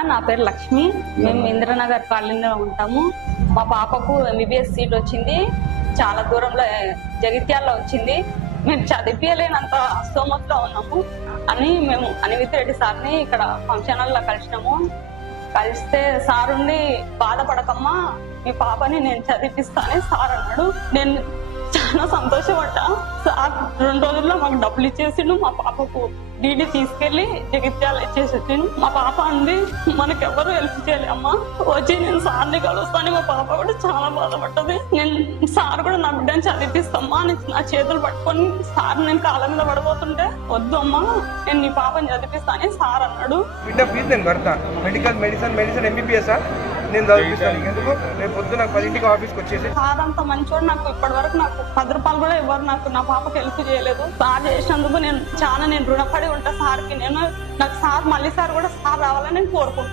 నా పేరు లక్ష్మి. మేము ఇంద్రనగర్ కాలనీలో ఉంటాము. మా పాపకు MBBS సీట్ వచ్చింది. చాలా దూరంలో జగిత్యాలలో వచ్చింది. మేము చదివించలేనంత స్తోమతలో ఉన్నాము అని మేము అనివిత్ రెడ్డి సార్ని ఇక్కడ ఫంక్షన్ హాల్లో కలిసినాము. కలిస్తే సార్ ఉండి బాధపడకమ్మా, మీ పాపని నేను చదివిస్తానని సార్ అన్నాడు. నేను చాలా సంతోషపడ్డా. సార్ 2 రోజుల్లో మాకు డబ్బులు ఇచ్చేసిండు. మా పాపకు డీడీ తీసుకెళ్లి జగిత్యాల ఇచ్చేసేసిండు. మా పాప అంది, మనకెవరు హెల్ప్ చేయలేమ్మా, వచ్చి నేను సార్ని కలుస్తాను. మా పాప కూడా చాలా బాధపడ్డది. నేను సార్ కూడా నా బిడ్డని చదివిస్తామ్మా అని నా చేతులు పట్టుకొని సార్ నేను కాళ్ళ మీద పడిపోతుంటే, వద్దు అమ్మా నేను నీ పాపని చదివిస్తానని సార్ అన్నాడు. బిడ్డ ఫీజు నేను కడతా. మెడిసిన్ MBBS నేను చదివిస్తాను. ఎందుకు రేపు పొద్దు నాకు 10ంటికి ఆఫీస్కి వచ్చేసి. సార్ అంత మంచోడు. నాకు ఇప్పటి వరకు నాకు 10 రూపాయలు కూడా ఎవరు నాకు నా పాపకి హెల్ప్ చేయలేదు. సార్ చేసినందుకు నేను రుణపడి ఉంటా సార్కి. నాకు సార్ మళ్ళీ సార్ కూడా సార్ రావాలని నేను కోరుకుంటున్నాను.